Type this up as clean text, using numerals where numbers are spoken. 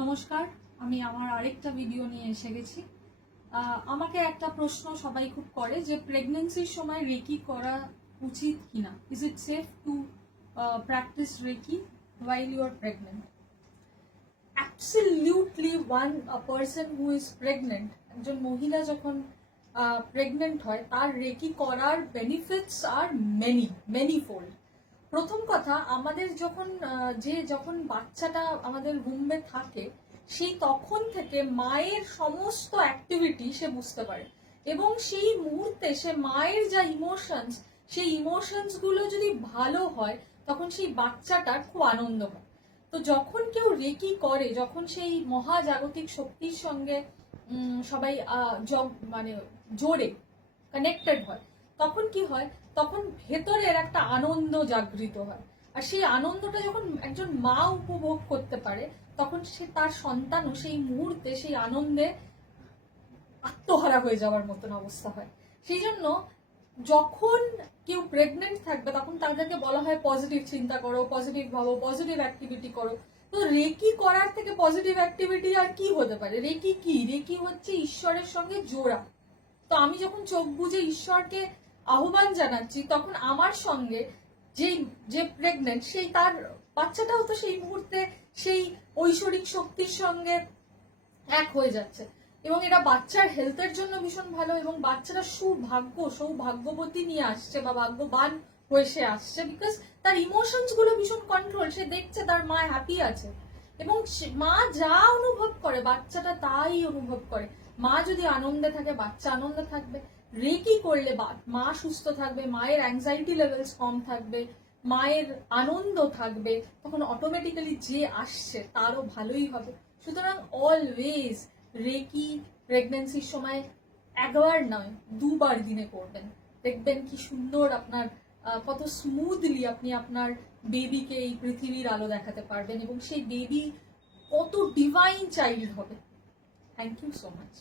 নমস্কার, আমি আমার আরেকটা ভিডিও নিয়ে এসে গেছি। আমাকে একটা প্রশ্ন সবাই খুব করে যে প্রেগন্যান্সির সময় রেকি করা উচিত কিনা। Is it safe to practice reiki while you are pregnant? Absolutely, a person who is pregnant, একজন মহিলা যখন প্রেগনেন্ট হয় তার রেকি করার বেনিফিটস আর মেনি ফোল্ড। প্রথম কথা, আমাদের যখন বাচ্চাটা আমাদের ভূম্বে থাকে সেই তখন থেকে মায়ের সমস্ত অ্যাক্টিভিটি সে বুঝতে পারে এবং সেই মুহূর্তে সে মায়ের যা ইমোশনস, সেই ইমোশনস গুলো যদি ভালো হয় তখন সেই বাচ্চাটার খুব আনন্দ হয়। তো যখন কেউ রেকি করে, যখন সেই মহাজাগতিক শক্তির সঙ্গে সবাই মানে জোরে কানেক্টেড হয়, তখন কি হয়, তখন ভেতরের একটা আনন্দ জাগৃত হয়। আর সেই আনন্দটা যখন একজন মা উপভোগ করতে পারে তখন সে তার সন্তানও সেই মুহূর্তে সেই আনন্দে আত্মহারা হয়ে যাওয়ার মতন অবস্থা হয়। সেই জন্য যখন কেউ প্রেগনেন্ট থাকবে তখন তাদেরকে বলা হয় পজিটিভ চিন্তা করো, পজিটিভ ভাবো, পজিটিভ অ্যাক্টিভিটি করো। তো রেকি করার থেকে পজিটিভ অ্যাক্টিভিটি আর কি হতে পারে? রেকি কি? রেকি হচ্ছে ঈশ্বরের সঙ্গে জোড়া। তো আমি যখন চোখ বুজে ঈশ্বরকে আহ্বান জানাচ্ছি তখন আমার সঙ্গে যে প্রেগনেন্ট সেই তার বাচ্চাটাও তো সেই মুহূর্তে সেই ঐশ্বরিক শক্তির সঙ্গে এক হয়ে যাচ্ছে এবং এটা বাচ্চার হেলথের জন্য ভীষণ ভালো এবং বাচ্চারা সৌভাগ্যবতী নিয়ে আসছে বা ভাগ্যবান হয়ে সে আসছে, বিকজ তার ইমোশনস গুলো ভীষণ কন্ট্রোল। সে দেখছে তার মা হ্যাপি আছে এবং মা যা অনুভব করে বাচ্চাটা তাই অনুভব করে। মা যদি আনন্দে থাকে বাচ্চা আনন্দে থাকবে। রেকি করলে মা সুস্থ থাকবে, মায়ের অ্যাংজাইটি লেভেলস কম থাকবে, মায়ের আনন্দ থাকবে, তখন অটোমেটিক্যালি যে আসছে তারও ভালোই হবে। সুতরাং অলওয়েজ রেকি প্রেগনেন্সির সময় একবার নয় 2বার দিনে করবেন। দেখবেন কি সুন্দর আপনার কত স্মুথলি আপনি আপনার বেবিকে এই পৃথিবীর আলো দেখাতে পারবেন এবং সেই বেবি কত ডিভাইন চাইল্ড হবে। Thank you so much.